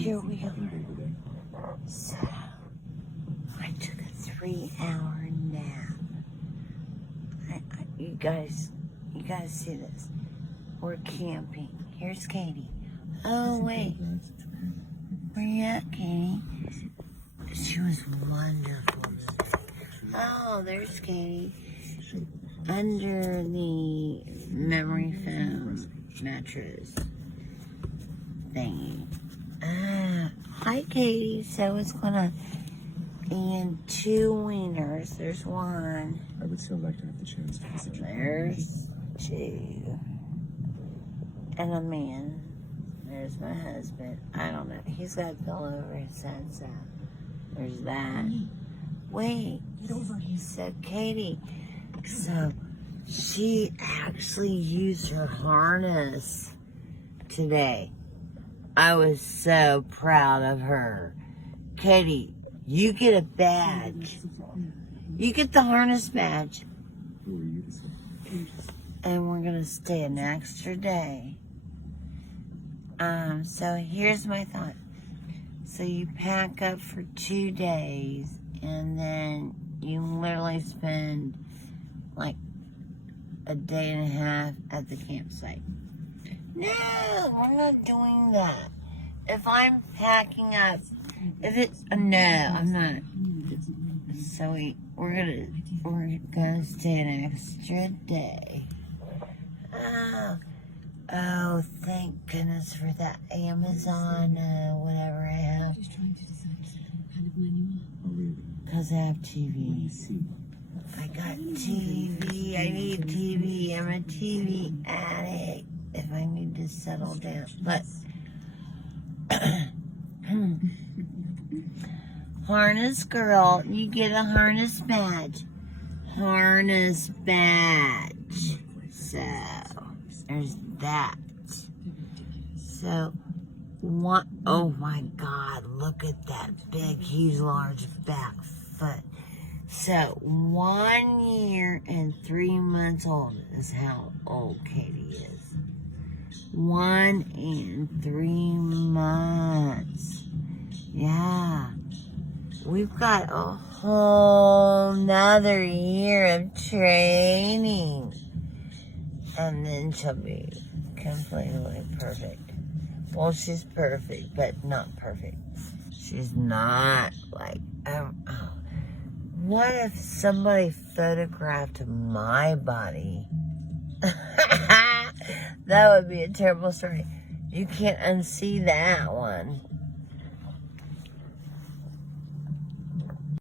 here we are. So, I took a 3-hour nap. You guys see this? We're camping. Here's Katie. Oh, wait. Where you at, Katie? She was wonderful. Oh, there's Katie. Under the memory foam mattress thingy. Hi, Katie. So it's gonna be 2 wieners. There's 1. I would still like to have the chance to visit you. There's 2. And a man. There's my husband. I don't know. He's got a pillow over his head, so there's that. Wait. So Katie, so she actually used her harness today. I was so proud of her. Katie, you get a badge. You get the harness badge. And we're going to stay an extra day. So here's my thought. So you pack up for 2 days, and then you literally spend like a day and a half at the campsite. No, we're not doing that. If I'm packing up, no, I'm not. So we're gonna stay an extra day. Oh, thank goodness for that Amazon, whatever I have. Because I have TV. I got TV. I need TV. I'm a TV addict. If I need to settle down. But, harness girl, you get a harness badge. Harness badge. So, there's that. So, oh my God, look at that big, huge, large back foot. So, 1 year and 3 months old is how old Katie is. 1 and 3 months. Yeah. We've got a whole nother year of training. And then she'll be completely perfect. Well, she's perfect, but not perfect. She's not like, what if somebody photographed my body? That would be a terrible story. You can't unsee that one.